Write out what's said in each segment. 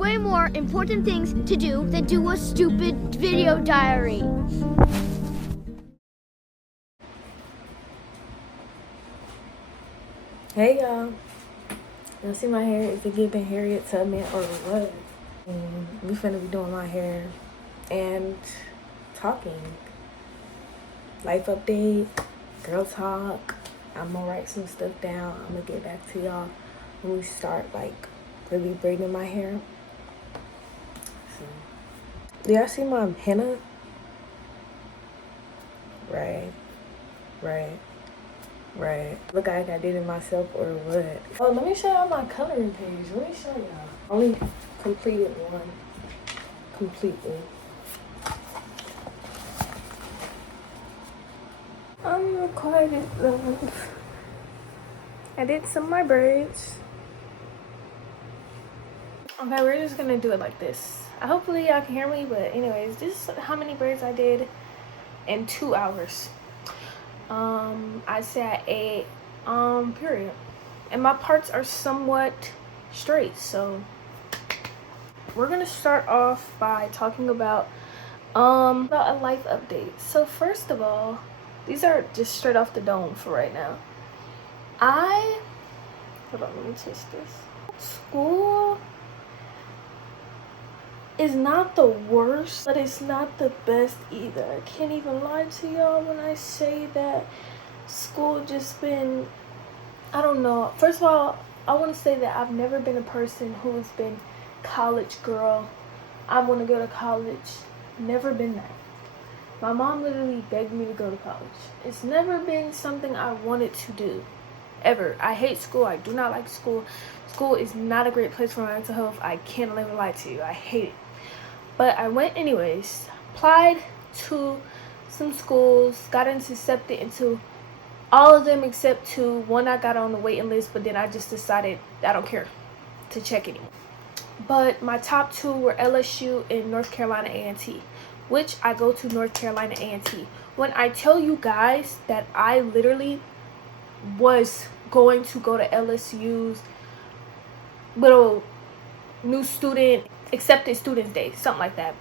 way more important things to do than do a stupid video diary. Hey y'all, y'all see my hair? Is it giving Harriet Tubman or what? We finna be doing my hair and talking. Life update, girl talk. I'm gonna write some stuff down. I'm gonna get back to y'all when we start like really braiding my hair. So, do y'all see my henna? Right. Look like I did it myself or what? Oh, let me show y'all my coloring page. Let me show y'all. Only completed one. Completely. I'm recorded, love. I did some of my braids. Okay, we're just gonna do it like this. Hopefully y'all can hear me, but anyways, this is how many braids I did in 2 hours. I'd say I ate, period. And my parts are somewhat straight, so we're gonna start off by talking about a life update. So first of all, these are just straight off the dome for right now. Hold on, let me test this. School is not the worst, but it's not the best either. I can't even lie to y'all when I say that school just been, I don't know. First of all, I want to say that I've never been a person who has been college girl. I want to go to college. Never been that. My mom literally begged me to go to college. It's never been something I wanted to do. Ever. I hate school. I do not like school. School is not a great place for my mental health. I can't even lie to you. I hate it. But I went anyways. Applied to some schools. Got accepted into all of them except two. One I got on the waiting list, but then I just decided I don't care to check anymore. But my top two were LSU and North Carolina A&T, which I go to North Carolina A&T. When I tell you guys that I literally was going to go to LSU's little new student accepted students day, something like that.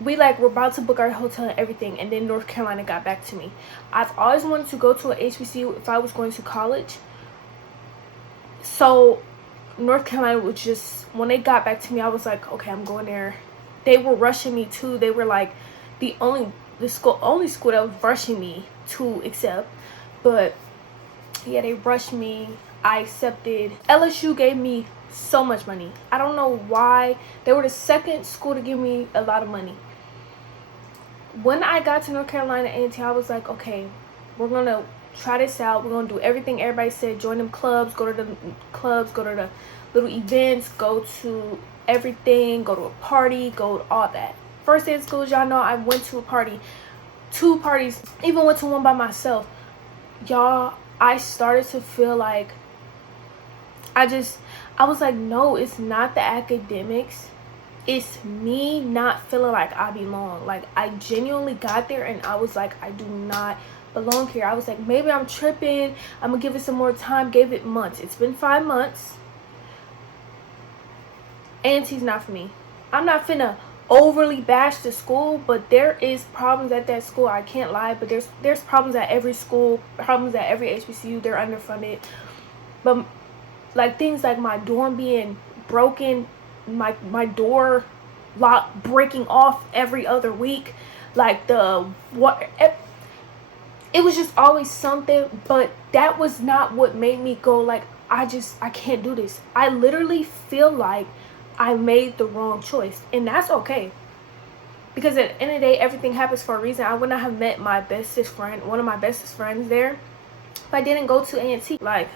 We were about to book our hotel and everything, and then North Carolina got back to me. I've always wanted to go to an HBCU if I was going to college. So North Carolina was just, when they got back to me, I was like, okay, I'm going there. They were rushing me too. They were like the only school that was rushing me to accept. But yeah, they rushed me. I accepted. LSU gave me so much money. I don't know why. They were the second school to give me a lot of money. When I got to North Carolina A&T, I was like, okay, we're gonna try this out. We're gonna do everything everybody said. Join them clubs, go to the clubs, go to the little events, go to everything, go to a party, go to all that. First day of school, y'all know I went to a party, 2 parties, even went to one by myself. Y'all, I started to feel like I was like, no, it's not the academics. It's me not feeling like I belong. Like, I genuinely got there and I was like, I do not belong here. I was like, maybe I'm tripping. I'm gonna give it some more time. Gave it months. It's been 5 months. A&T's not for me. I'm not finna overly bash the school, but there is problems at that school. I can't lie, but there's problems at every school, problems at every HBCU. They're underfunded. But like things like my dorm being broken, my door lock breaking off every other week, like it was just always something. But that was not what made me go like, I can't do this. I literally feel like I made the wrong choice, and that's okay, because at the end of the day, everything happens for a reason. I would not have met my bestest friend, one of my bestest friends there, if I didn't go to A&T. Like,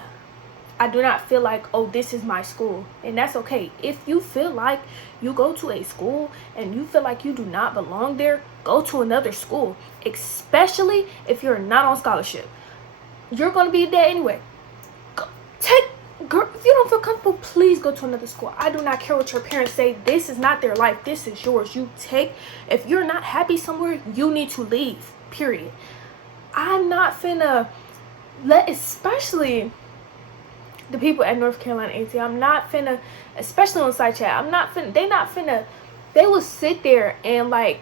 I do not feel like, oh, this is my school, and that's okay. If you feel like you go to a school and you feel like you do not belong there, go to another school, especially if you're not on scholarship. You're going to be there anyway. Girl, if you don't feel comfortable, please go to another school. I do not care what your parents say. This is not their life. This is yours. If you're not happy somewhere, you need to leave, period. I'm not finna let, especially the people at North Carolina A&T. I'm not finna, especially on side chat, they will sit there and like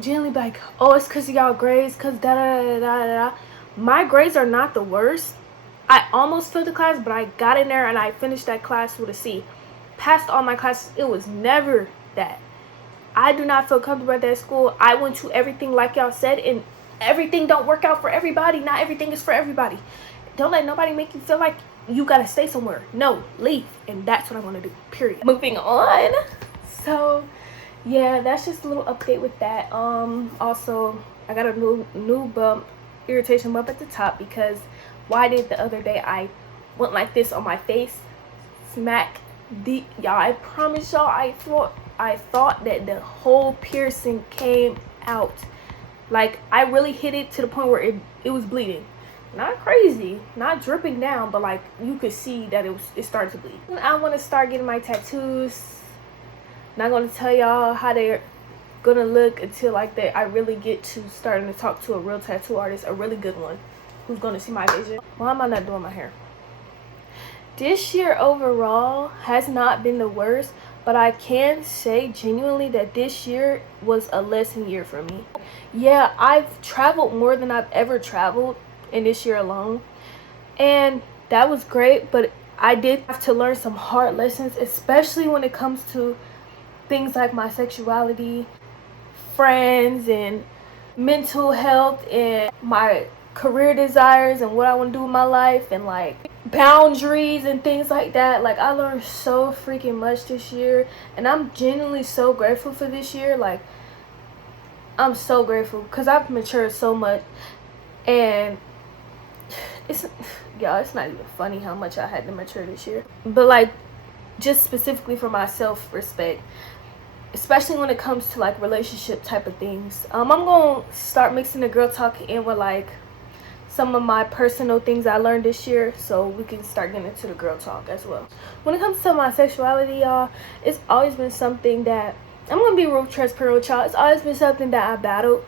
generally be like, oh, it's because of y'all grades, because da da da da da. My grades are not the worst. I almost failed the class, but I got in there and I finished that class with a C. Passed all my classes. It was never that. I do not feel comfortable at that school. I went to everything like y'all said, and everything don't work out for everybody. Not everything is for everybody. Don't let nobody make you feel like you gotta stay somewhere. No, leave. And that's what I want to do, period. Moving on. So yeah, that's just a little update with that. Also, I got a new bump, irritation bump at the top, because why did the other day I went like this on my face, smack the, y'all, I promise y'all, I thought that the whole piercing came out. Like, I really hit it to the point where it was bleeding. Not crazy, not dripping down, but like you could see that it started to bleed. I want to start getting my tattoos. Not gonna tell y'all how they're gonna look until like I really get to starting to talk to a real tattoo artist, a really good one, who's gonna see my vision. Why am I not doing my hair? This year overall has not been the worst, but I can say genuinely that this year was a lesson year for me. Yeah, I've traveled more than I've ever traveled in this year alone, and that was great, but I did have to learn some hard lessons, especially when it comes to things like my sexuality, friends, and mental health, and my career desires and what I want to do with my life, and like boundaries and things like that. Like, I learned so freaking much this year, and I'm genuinely so grateful for this year. Like, I'm so grateful because I've matured so much, and it's not even funny how much I had to mature this year. But like, just specifically for my self-respect, especially when it comes to like relationship type of things. I'm gonna start mixing the girl talk in with like some of my personal things I learned this year, so we can start getting into the girl talk as well. When it comes to my sexuality, y'all, it's always been something that, I'm gonna be real transparent with y'all, it's always been something that I battled.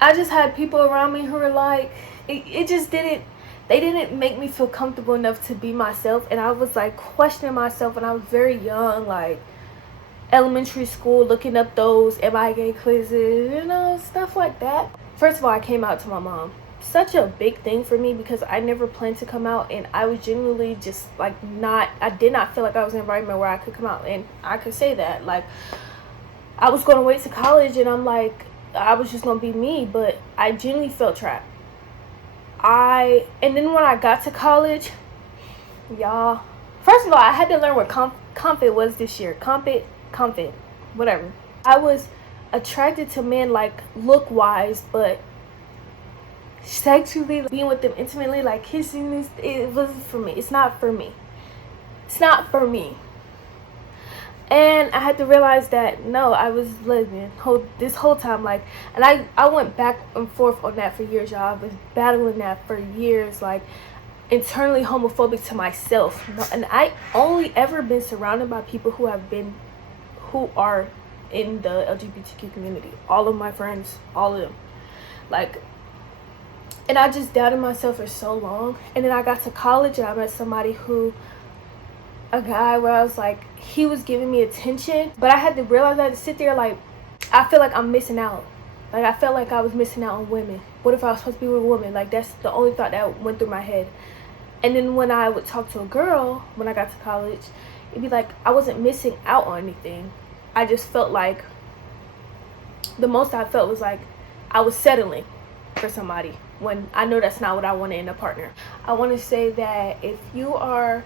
I just had people around me who were like, they didn't make me feel comfortable enough to be myself, and I was like questioning myself when I was very young, like elementary school, looking up those am I gay quizzes, you know, stuff like that. First of all, I came out to my mom. Such a big thing for me because I never planned to come out, and I was genuinely just like I did not feel like I was in an environment where I could come out, and I could say that. Like, I was going to wait to college, and I'm like, I was just going to be me, but I genuinely felt trapped. And then when I got to college, y'all, first of all, I had to learn what confident was this year. Confident, whatever. I was attracted to men like look wise, but sexually, being with them intimately, like kissing this, it wasn't for me. It's not for me. And I had to realize that no, I was lesbian this whole time. Like, and I went back and forth on that for years, y'all. I was battling that for years, like internally homophobic to myself. And I only ever been surrounded by people who are in the LGBTQ community. All of my friends, all of them. Like, and I just doubted myself for so long. And then I got to college and I met a guy where I was like, he was giving me attention, but I had to realize, I had to sit there like, I feel like I'm missing out. Like, I felt like I was missing out on women. What if I was supposed to be with a woman? Like, that's the only thought that went through my head. And then when I would talk to a girl, when I got to college, it'd be like, I wasn't missing out on anything. I just felt like, the most I felt was like, I was settling for somebody, when I know that's not what I wanted in a partner. I want to say that if you are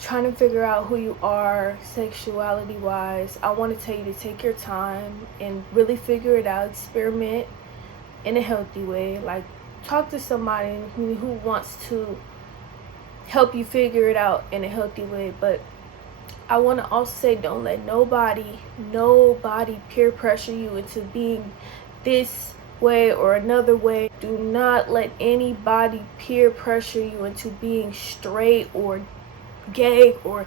trying to figure out who you are sexuality wise, I want to tell you to take your time and really figure it out. Experiment in a healthy way. Like, talk to somebody who wants to help you figure it out in a healthy way. But I want to also say, don't let nobody peer pressure you into being this way or another way. Do not let anybody peer pressure you into being straight or gay, or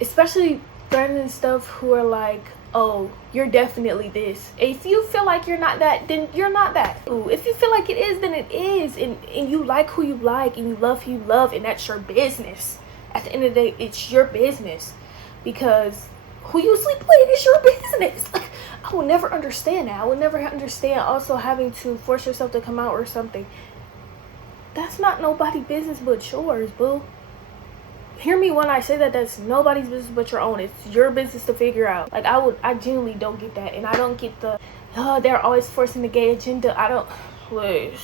especially friends and stuff who are like, oh, you're definitely this. If you feel like you're not that, then you're not that. If you feel like it is, then it is, and you like who you like and you love who you love, and that's your business. at the end of the day, it's your business, because who you sleep with is your business. Like, I will never understand that. I will never understand also having to force yourself to come out or something. That's not nobody's business but yours, boo. Hear me when I say that that's nobody's business but your own. It's your business to figure out. Like, I genuinely don't get that. And I don't get the, they're always forcing the gay agenda. I don't, please.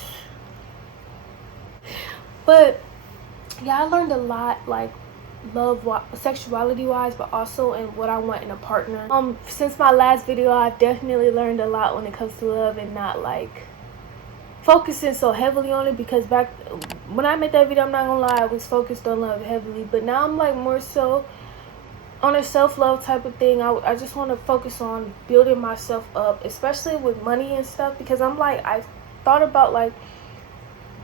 But, yeah, I learned a lot, like, sexuality wise, but also in what I want in a partner. Since my last video, I've definitely learned a lot when it comes to love, and not like focusing so heavily on it, because back when I made that video, I'm not gonna lie, I was focused on love heavily, but now I'm like more so on a self-love type of thing. I just want to focus on building myself up, especially with money and stuff, because I'm like, I thought about, like,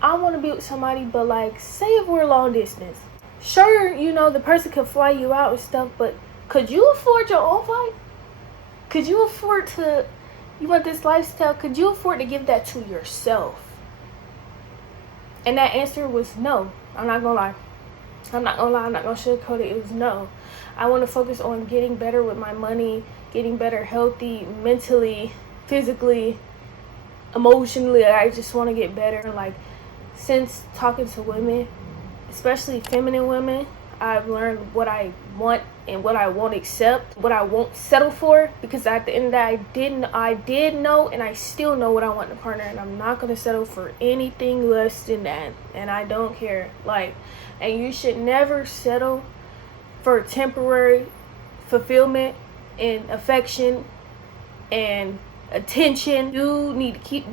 I want to be with somebody, but like, say if we're long distance, sure, you know, the person could fly you out and stuff, but could you afford your own flight? Could you afford to, you want this lifestyle, could you afford to give that to yourself? And that answer was no. I'm not gonna lie. I'm not gonna sugarcoat it. It was no. I want to focus on getting better with my money, getting better healthy, mentally, physically, emotionally. I just want to get better. Like, since talking to women, especially feminine women, I've learned what I want and what I won't accept, what I won't settle for, because at the end of the day, I did know, and I still know what I want in a partner, and I'm not going to settle for anything less than that, and I don't care. Like, and you should never settle for temporary fulfillment and affection and attention. You need to keep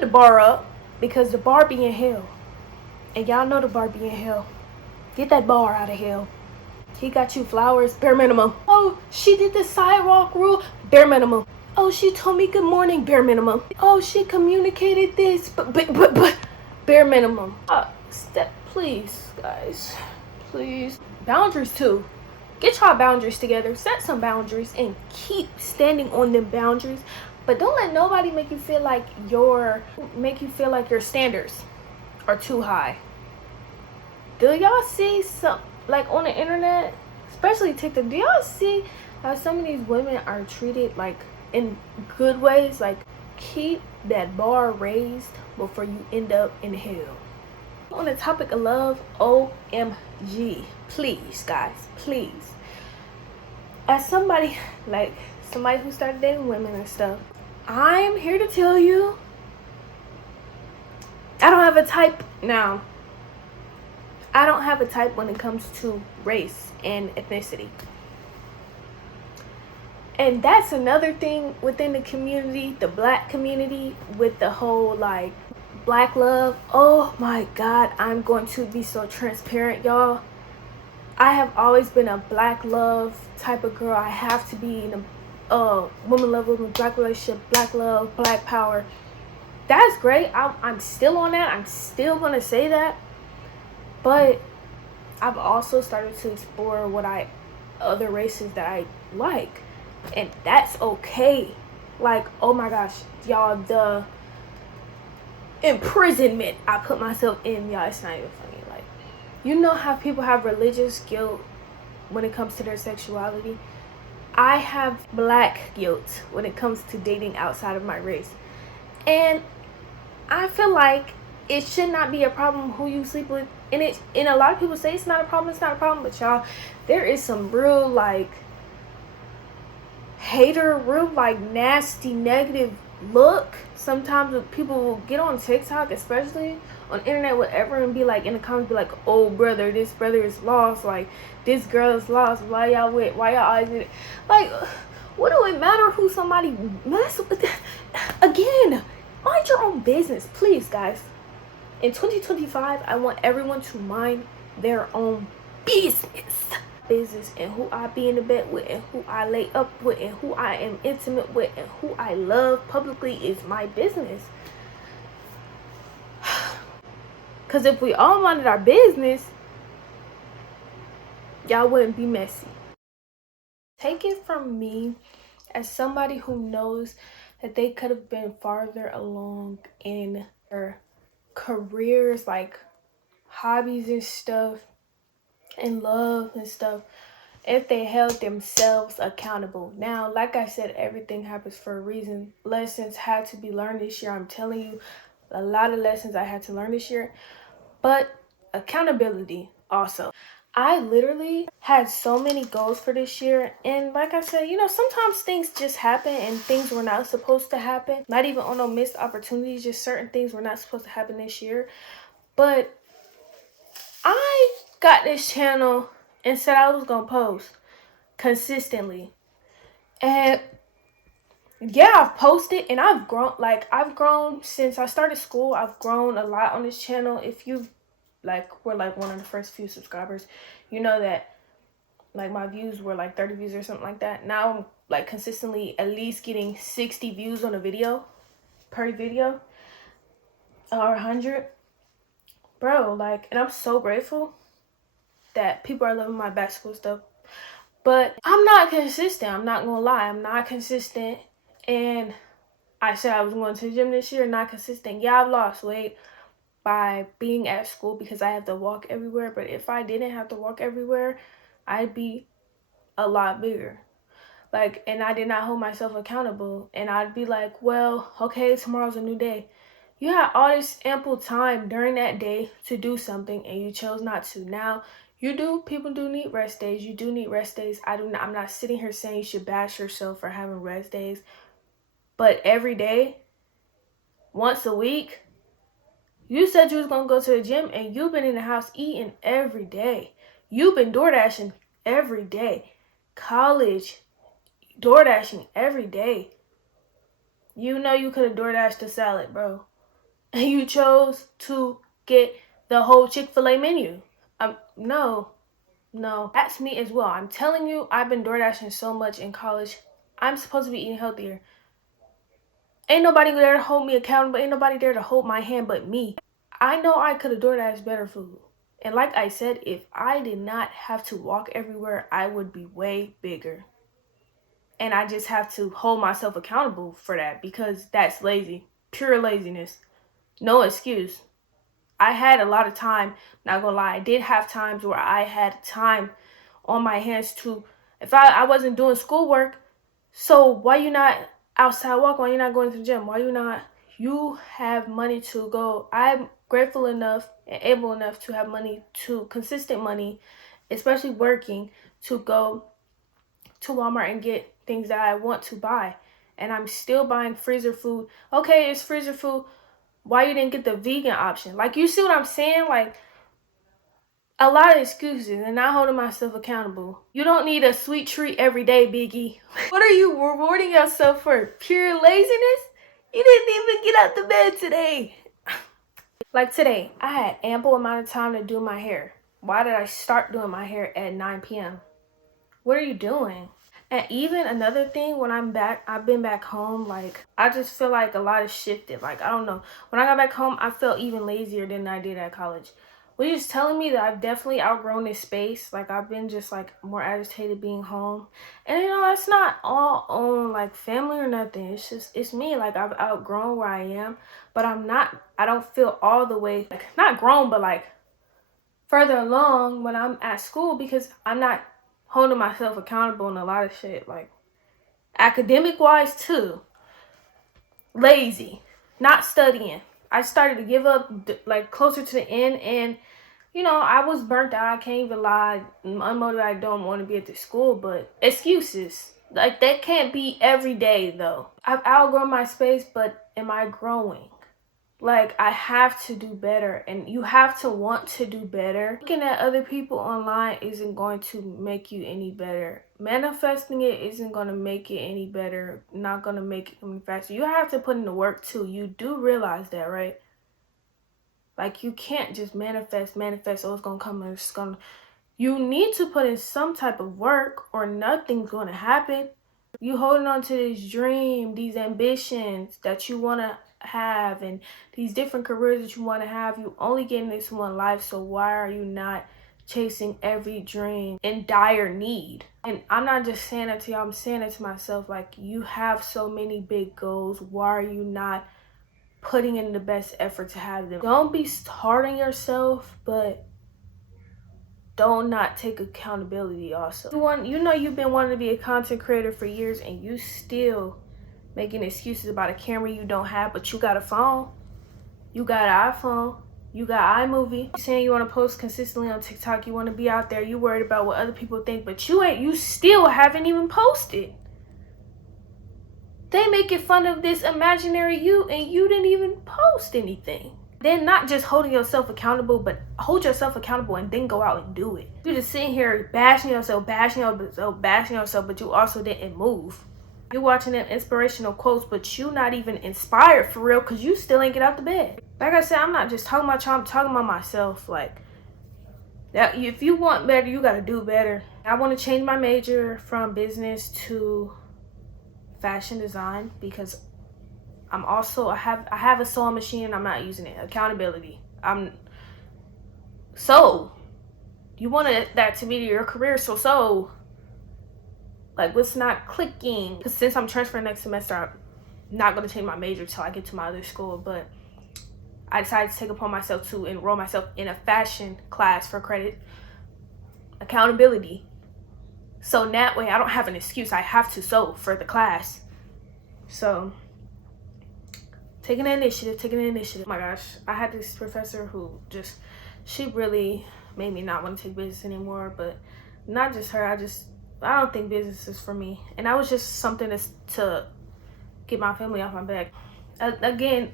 the bar up, because the bar be in hell. And y'all know the bar be in hell. Get that bar out of hell. He got you flowers, bare minimum. Oh, she did the sidewalk rule, bare minimum. Oh, she told me good morning, bare minimum. Oh, she communicated this, but bare minimum. Please, guys, please. Boundaries too. Get y'all boundaries together. Set some boundaries and keep standing on them boundaries. But don't let nobody make you feel like your standards are too high. Do y'all see some, like, on the internet, especially TikTok, do y'all see how some of these women are treated, like, in good ways? Like, keep that bar raised before you end up in hell. On the topic of love, OMG, please, guys, please. As somebody who started dating women and stuff, I'm here to tell you, I don't have a type now. I don't have a type when it comes to race and ethnicity. And that's another thing within the community, the black community, with the whole, like, black love. Oh my God, I'm going to be so transparent, y'all. I have always been a black love type of girl. I have to be in a woman love, woman, black relationship, black love, black power. That's great. I'm still on that. I'm still going to say that. But I've also started to explore other races that I like. And that's okay. Like, oh my gosh, y'all, the imprisonment I put myself in, y'all, it's not even funny. Like, you know how people have religious guilt when it comes to their sexuality? I have black guilt when it comes to dating outside of my race. And I feel like it should not be a problem who you sleep with. And a lot of people say it's not a problem, but y'all, there is some real, like, hater, real, like, nasty, negative look. Sometimes people will get on TikTok, especially on internet, whatever, and be like, in the comments, be like, oh brother, this brother is lost, like, this girl is lost, why y'all always with it? Like, what do it matter who somebody mess with? Again, mind your own business, please, guys. In 2025, I want everyone to mind their own business, and who I be in the bed with, and who I lay up with, and who I am intimate with, and who I love publicly is my business. Because if we all minded our business, y'all wouldn't be messy. Take it from me, as somebody who knows that they could have been farther along in their careers, like hobbies and stuff and love and stuff if they held themselves accountable. Now, like I said, everything happens for a reason. Lessons had to be learned this year. I'm telling you, a lot of lessons I had to learn this year, but accountability also. I literally had so many goals for this year, and like I said, sometimes things just happen and things were not supposed to happen. Not even on no missed opportunities, just certain things were not supposed to happen this year. But I got this channel and said I was gonna post consistently. And yeah, I've posted and I've grown since I started school. I've grown a lot on this channel. If you were one of the first few subscribers, you know that my views were 30 views or something like that. Now I'm consistently at least getting 60 views on a video per video, or 100. Bro, and I'm so grateful that people are loving my back school stuff. But I'm not consistent. I'm not gonna lie. I'm not consistent. And I said I was going to the gym this year, not consistent. Yeah, I've lost weight by being at school because I have to walk everywhere. But if I didn't have to walk everywhere, I'd be a lot bigger. And I did not hold myself accountable. And I'd be like, well, okay, tomorrow's a new day. You had all this ample time during that day to do something and you chose not to. Now, people do need rest days. You do need rest days. I'm not sitting here saying you should bash yourself for having rest days. But every day, once a week, you said you was going to go to the gym and you've been in the house eating every day. You've been door dashing every day. College, door dashing every day. You know you could have door dashed a salad, bro. And you chose to get the whole Chick-fil-A menu. No. That's me as well. I'm telling you, I've been door dashing so much in college. I'm supposed to be eating healthier. Ain't nobody there to hold me accountable. Ain't nobody there to hold my hand but me. I know I could have door dashed better food. And like I said, if I did not have to walk everywhere, I would be way bigger. And I just have to hold myself accountable for that because that's lazy. Pure laziness. No excuse. I had a lot of time, not gonna lie. I did have times where I had time on my hands to, if I wasn't doing schoolwork, so why you not outside walking? Why you not going to the gym? Why you not? You have money to go. I'm grateful enough and able enough to have consistent money, especially working, to go to Walmart and get things that I want to buy. And I'm still buying freezer food. Okay, it's freezer food. Why you didn't get the vegan option? You see what I'm saying? A lot of excuses and not holding myself accountable. You don't need a sweet treat every day, Biggie. What are you rewarding yourself for? Pure laziness? You didn't even get out the bed today. Today, I had ample amount of time to do my hair. Why did I start doing my hair at 9 p.m.? What are you doing? And even another thing, when I've been back home, I just feel like a lot has shifted. I don't know. When I got back home, I felt even lazier than I did at college. Which is telling me that I've definitely outgrown this space. I've been just more agitated being home. And it's not all on family or nothing. It's me. I've outgrown where I am. But I don't feel all the way, not grown, but further along when I'm at school because I'm not holding myself accountable in a lot of shit, academic wise too. Lazy, not studying. I started to give up closer to the end, and I was burnt out. I can't even lie. Unmotivated. I don't want to be at the school, but excuses that can't be every day though. I've outgrown my space, but am I growing? I have to do better, and you have to want to do better. Looking at other people online isn't going to make you any better. Manifesting it isn't going to make it any better. Not going to make it any faster. You have to put in the work too. You do realize that, right? You can't just manifest, oh, it's going to come and it's going to... You need to put in some type of work or nothing's going to happen. You holding on to this dream, these ambitions that you want to have, and these different careers that you want to have. You only getting this one life, so why are you not chasing every dream in dire need? And I'm not just saying that to y'all, I'm saying it to myself. You have so many big goals. Why are you not putting in the best effort to have them. Don't be hard on yourself, but don't not take accountability also. You've been wanting to be a content creator for years and you still making excuses about a camera you don't have, but you got a phone, you got an iPhone, you got iMovie. You're saying you want to post consistently on TikTok, you want to be out there, you worried about what other people think, but you still haven't even posted. They making fun of this imaginary you and you didn't even post anything. Then not just holding yourself accountable, but hold yourself accountable and then go out and do it. You're just sitting here bashing yourself, but you also didn't move. You're watching them inspirational quotes, but you not even inspired for real because you still ain't get out the bed. Like I said, I'm not just talking about y'all, I'm talking about myself. Like, that if you want better, you gotta do better. I want to change my major from business to fashion design because I have a sewing machine and I'm not using it. Accountability. You wanted that to be your career, so like what's not clicking? Because since I'm transferring next semester, I'm not going to change my major till I get to my other school, but I decided to take upon myself to enroll myself in a fashion class for credit. Accountability. So that way I don't have an excuse. I have to sew for the class. So taking the initiative. Oh my gosh, I had this professor who she really made me not want to take business anymore, but not just her. I don't think business is for me. And that was just something to get my family off my back. Again,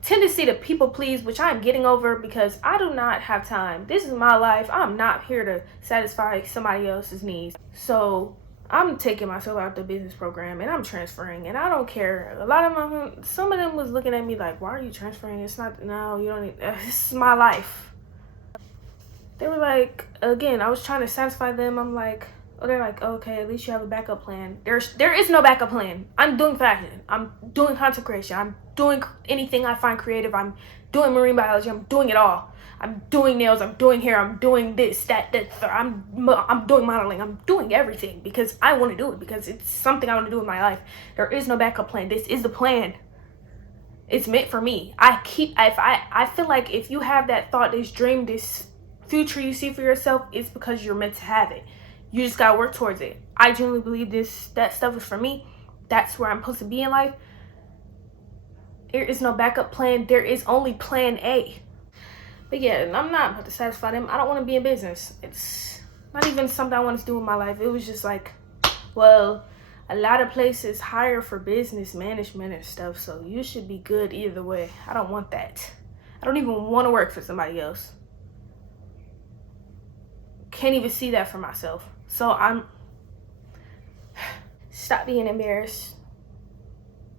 tendency to people please, which I'm getting over because I do not have time. This is my life. I'm not here to satisfy somebody else's needs. So I'm taking myself out the business program and I'm transferring and I don't care. Some of them was looking at me like, why are you transferring? You don't need, this is my life. They were like, again, I was trying to satisfy them. I'm like, they're like, okay, at least you have a backup plan. There is no backup plan. I'm doing fashion. I'm doing content creation. I'm doing anything I find creative. I'm doing marine biology. I'm doing it all. I'm doing nails. I'm doing hair. I'm doing this, that. I'm doing modeling. I'm doing everything because I want to do it because it's something I want to do in my life. There is no backup plan. This is the plan. It's meant for me. I feel like if you have that thought, this dream, this future you see for yourself, it's because you're meant to have it. You just gotta work towards it. I genuinely believe that stuff is for me. That's where I'm supposed to be in life. There is no backup plan. There is only plan A. But yeah, I'm not about to satisfy them. I don't want to be in business. It's not even something I want to do in my life. It was just like, well, a lot of places hire for business management and stuff, so you should be good either way. I don't want that. I don't even want to work for somebody else. Can't even see that for myself. So stop being embarrassed.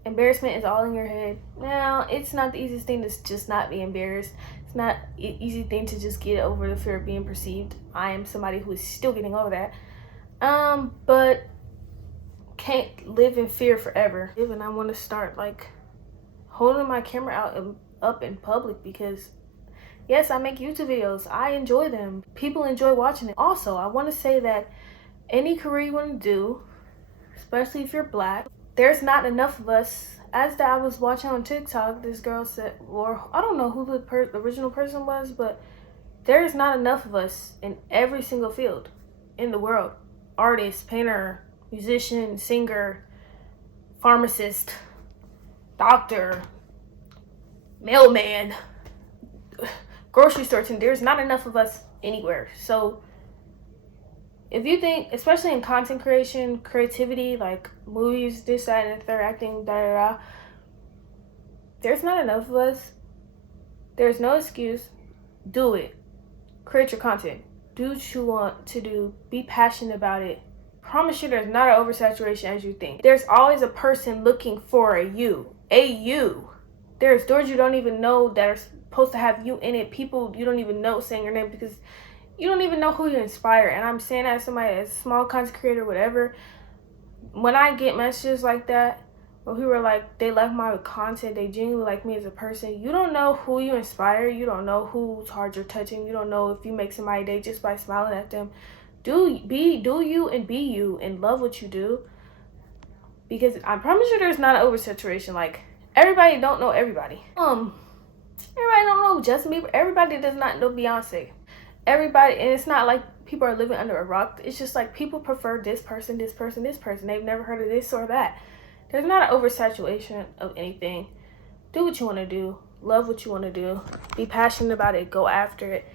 Embarrassment is all in your head. Now, it's not the easiest thing to just not be embarrassed. It's not an easy thing to just get over the fear of being perceived. I am somebody who is still getting over that. But can't live in fear forever. And I want to start like holding my camera out up in public because yes, I make YouTube videos. I enjoy them. People enjoy watching it. Also, I want to say that any career you want to do, especially if you're black, there's not enough of us. As I was watching on TikTok, this girl said, or I don't know who the original person was, but there's not enough of us in every single field in the world. Artist, painter, musician, singer, pharmacist, doctor, mailman, grocery store attendant. There's not enough of us anywhere. So if you think, especially in content creation, creativity, like movies, this, that, and the third, acting, there's not enough of us. There's no excuse. Do it. Create your content. Do what you want to do. Be passionate about it. Promise you there's not an oversaturation as you think. There's always a person looking for a you. There's doors you don't even know that are supposed to have you in it. People you don't even know saying your name because you don't even know who you inspire. And I'm saying that as somebody, as a small content creator, whatever. When I get messages like that, or people are like, they like my content, they genuinely like me as a person, you don't know who you inspire. You don't know whose heart you're touching. You don't know if you make somebody day just by smiling at them. Do you and be you and love what you do. Because I promise you there's not an oversaturation. Like, everybody don't know everybody. Everybody don't know Justin Bieber. Everybody does not know Beyonce. Everybody, and it's not like people are living under a rock. It's just like people prefer this person, this person, this person. They've never heard of this or that. There's not an oversaturation of anything. Do what you want to do. Love what you want to do. Be passionate about it. Go after it.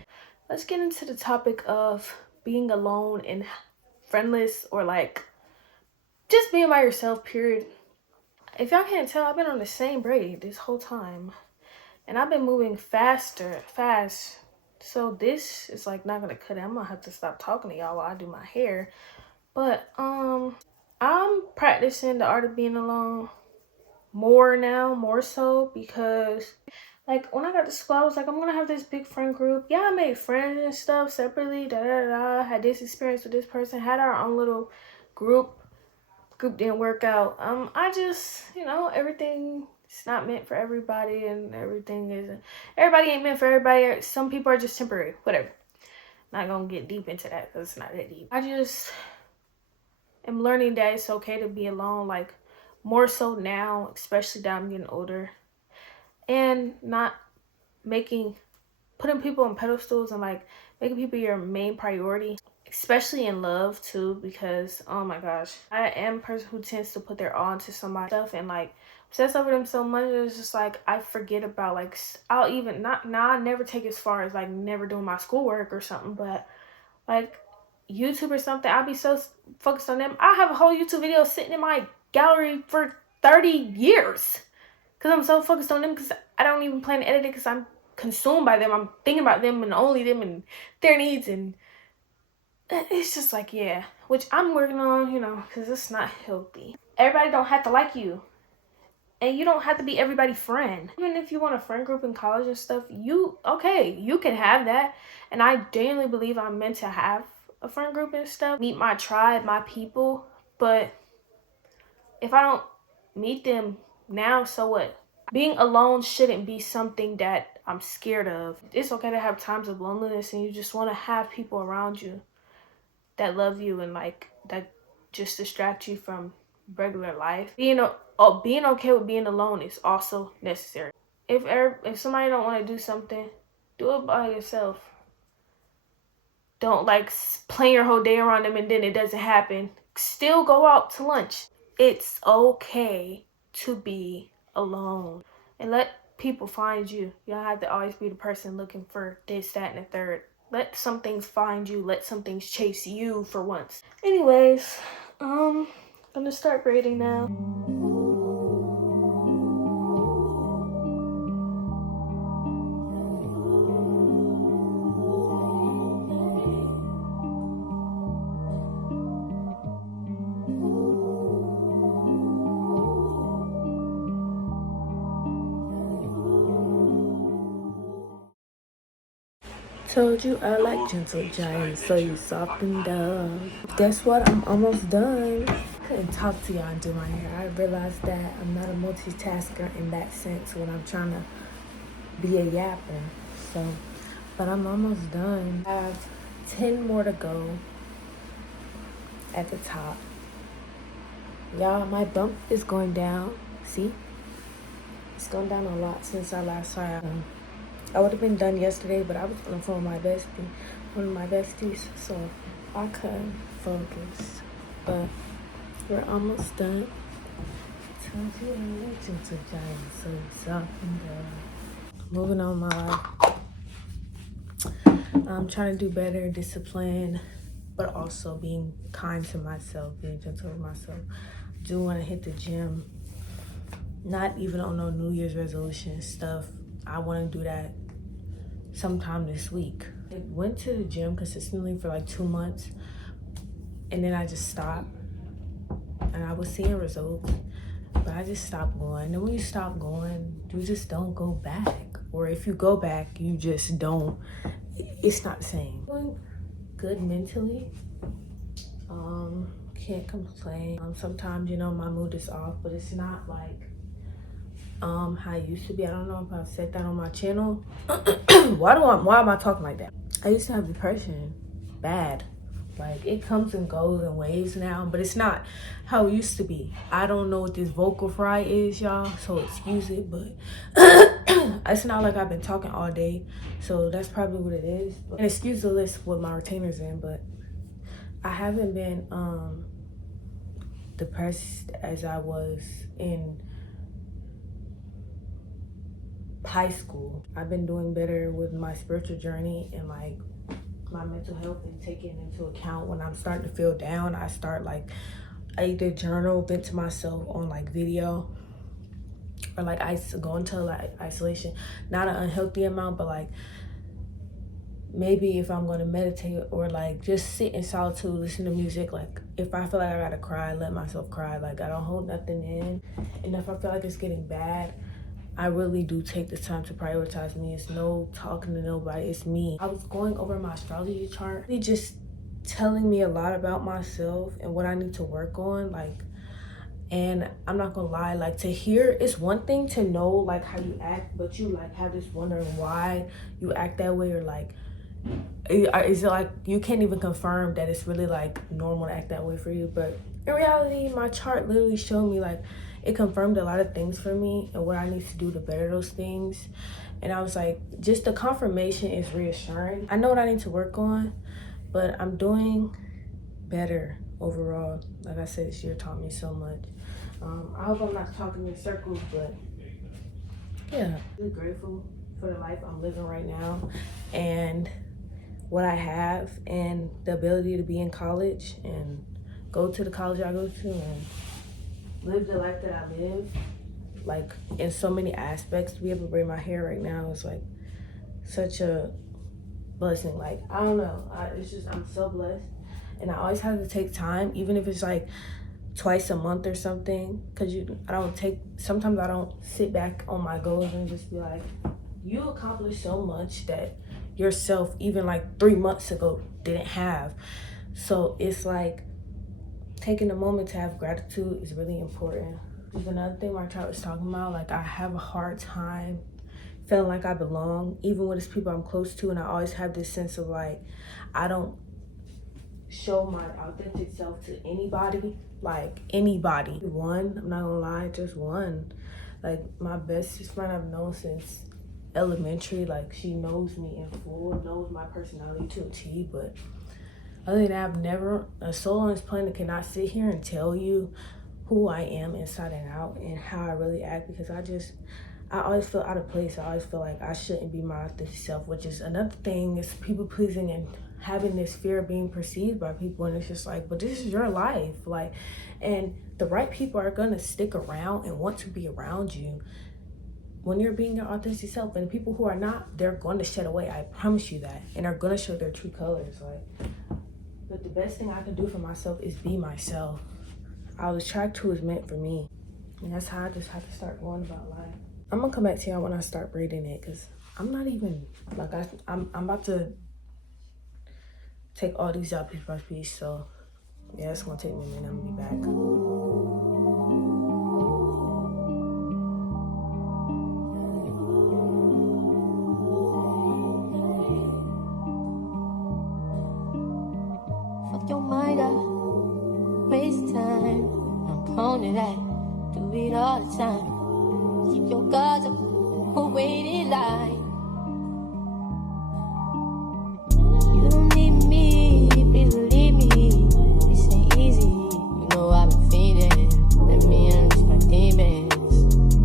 Let's get into the topic of being alone and friendless, or like just being by yourself, period. If y'all can't tell, I've been on the same braid this whole time. And I've been moving fast. So this is like not gonna cut it. I'm gonna have to stop talking to y'all while I do my hair. But I'm practicing the art of being alone more now, more so, because like when I got to school, I was like, I'm gonna have this big friend group. Yeah, I made friends and stuff separately. Had this experience with this person. Had our own little group. Group didn't work out. I just, everything. It's not meant for everybody, and everybody ain't meant for everybody. Some people are just temporary. Whatever. Not gonna get deep into that because it's not that deep. I just am learning that it's okay to be alone, like more so now, especially that I'm getting older, and not putting people on pedestals and like making people your main priority, especially in love too, because oh my gosh, I am a person who tends to put their all into somebody stuff and like obsess over them so much. It's just like I forget about like I'll even not now. I never take as far as like never doing my schoolwork or something, but like YouTube or something, I'll be so focused on them. I have a whole YouTube video sitting in my gallery for 30 years because I'm so focused on them, because I don't even plan to edit it because I'm consumed by them. I'm thinking about them and only them and their needs, and it's just like, yeah, which I'm working on, because it's not healthy. Everybody don't have to like you, and you don't have to be everybody's friend. Even if you want a friend group in college and stuff, you can have that, and I genuinely believe I'm meant to have a friend group and stuff, meet my tribe, my people. But if I don't meet them now, so what? Being alone shouldn't be something that I'm scared of. It's okay to have times of loneliness, and you just want to have people around you that love you and like that just distract you from regular life. Being okay with being alone is also necessary. If somebody don't want to do something, do it by yourself. Don't like plan your whole day around them and then it doesn't happen. Still go out to lunch. It's okay to be alone, and let people find you. You don't have to always be the person looking for this, that, and the third. Let some things find you. Let some things chase you for once. Anyways, gonna start braiding now. Told you I like gentle giants, so you softened up. Guess what? I'm almost done. I couldn't talk to y'all and do my hair. I realized that I'm not a multitasker in that sense when I'm trying to be a yapper. So, but I'm almost done. I have 10 more to go at the top. Y'all, my bump is going down. See? It's gone down a lot since I last saw y'all. I would have been done yesterday, but I was on the phone with one of my besties, so I couldn't focus. But we're almost done. Told you I'm reaching to giant, so softened up. Moving on my life. I'm trying to do better, discipline, but also being kind to myself, being gentle with myself. I do want to hit the gym. Not even on no New Year's resolution stuff. I want to do that sometime this week. I went to the gym consistently for like 2 months, and then I just stopped, and I was seeing results, but I just stopped going. And when you stop going, you just don't go back, or if you go back, you just don't. It's not the same. Doing good mentally. Can't complain. Sometimes my mood is off, but it's not like how I used to be. I don't know if I've said that on my channel. Why am I talking like that? I used to have depression, bad, Like, it comes and goes in waves now, but it's not how it used to be. I don't know what this vocal fry is, y'all, so excuse it, but it's not like I've been talking all day, so that's probably what it is. And excuse the list with my retainers in, but I haven't been depressed as I was in high school. I've been doing better with my spiritual journey and like my mental health and taking into account when I'm starting to feel down. I either journal, vent to myself on like video, or like I go into like isolation, not an unhealthy amount, but like maybe if I'm going to meditate or like just sit in solitude, listen to music. Like if I feel like I gotta cry, let myself cry. Like I don't hold nothing in. And if I feel like it's getting bad, I really do take the time to prioritize me. It's no talking to nobody, it's me. I was going over my astrology chart, really just telling me a lot about myself and what I need to work on. Like, and I'm not gonna lie, like to hear, it's one thing to know like how you act, but you like have this wondering why you act that way, or like, is it like you can't even confirm that it's really like normal to act that way for you. But in reality, my chart literally showed me like, it confirmed a lot of things for me and what I need to do to better those things. And I was like, just the confirmation is reassuring. I know what I need to work on, but I'm doing better overall. Like I said, this year taught me so much. I hope I'm not talking in circles, but yeah, I'm really grateful for the life I'm living right now and what I have, and the ability to be in college and go to the college I go to and live the life that I live, like in so many aspects. To be able to braid my hair right now is like such a blessing. Like, I don't know, it's just, I'm so blessed. And I always have to take time, even if it's like twice a month or something, because sometimes I don't sit back on my goals and just be like, you accomplished so much that yourself even like 3 months ago didn't have. So it's like taking a moment to have gratitude is really important. There's another thing my chart was talking about, like I have a hard time feeling like I belong, even with the people I'm close to. And I always have this sense of like, I don't show my authentic self to anybody, like anybody. One, I'm not gonna lie, just one. Like my bestest friend I've known since elementary, like she knows me in full, knows my personality to a T. But other than that, I've never, a soul on this planet cannot sit here and tell you who I am inside and out and how I really act, because I always feel out of place. I always feel like I shouldn't be my authentic self, which is another thing, is people pleasing and having this fear of being perceived by people. And it's just like, but this is your life. Like, and the right people are gonna stick around and want to be around you when you're being your authentic self. And the people who are not, they're going to shed away. I promise you that. And are going to show their true colors. Like, but the best thing I can do for myself is be myself. I was attracted to who is meant for me. And that's how I just have to start going about life. I'm gonna come back to y'all when I start braiding it, because I'm not even, like, I'm about to take all these out piece by piece. So yeah, it's gonna take me a minute. I'm gonna be back. Fuck your mind up, waste time. I'm prone to that, do it all the time. Keep your guards up, who waited line. You don't need me, please believe me. This ain't easy, you know I've been feeding. Let me unleash my demons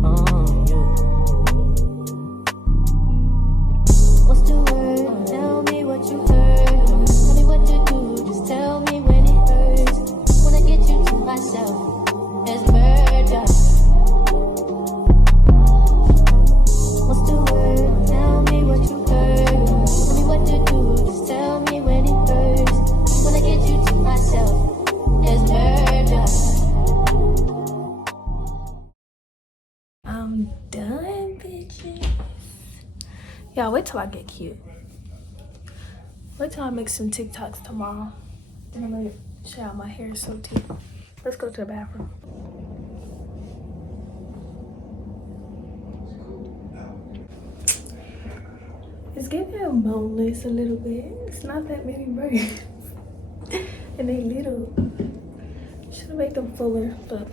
on you. What's the word? Tell me what you heard. Tell me what to do, just tell me when it hurts. Wanna get you to myself, there's murder. What's the word? Tell me what you heard. Tell me what to do, just tell me when it hurts. Wanna get you to myself, there's murder. I'm done, bitches. Y'all, wait till I get cute. Wait till I make some TikToks tomorrow. Then I'm gonna show out my hair so tea. Let's go to the bathroom. It's getting boneless a little bit. It's not that many braids. And they little. Should make them fuller, but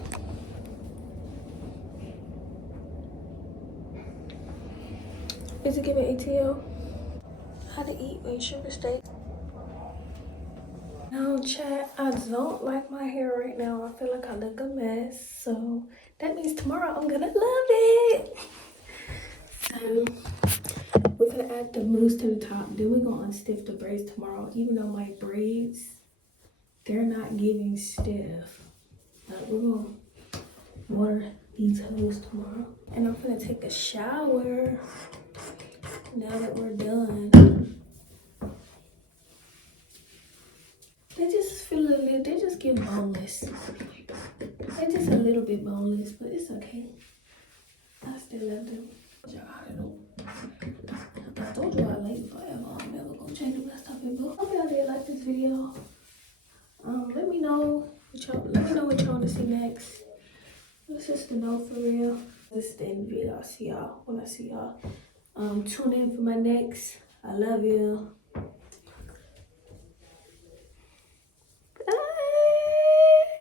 is it giving ATL? How to eat with sugar steak. No, chat, I don't like my hair right now. I feel like I look a mess. So that means tomorrow I'm gonna love it. So we're gonna add the mousse to the top. Then we're gonna unstiff the braids tomorrow. Even though my braids, they're not giving stiff. But we're gonna water these hoes tomorrow. And I'm gonna take a shower now that we're done. They just feel a little, they just get boneless. They're just a little bit boneless, but it's okay. I still love them. I told you I like forever. I'm never gonna change the rest of it, but hope y'all did like this video. Let me know what y'all want to see next. Let's just know for real. This is the end of the video. I'll see y'all when I see y'all. Tune in for my next. I love you.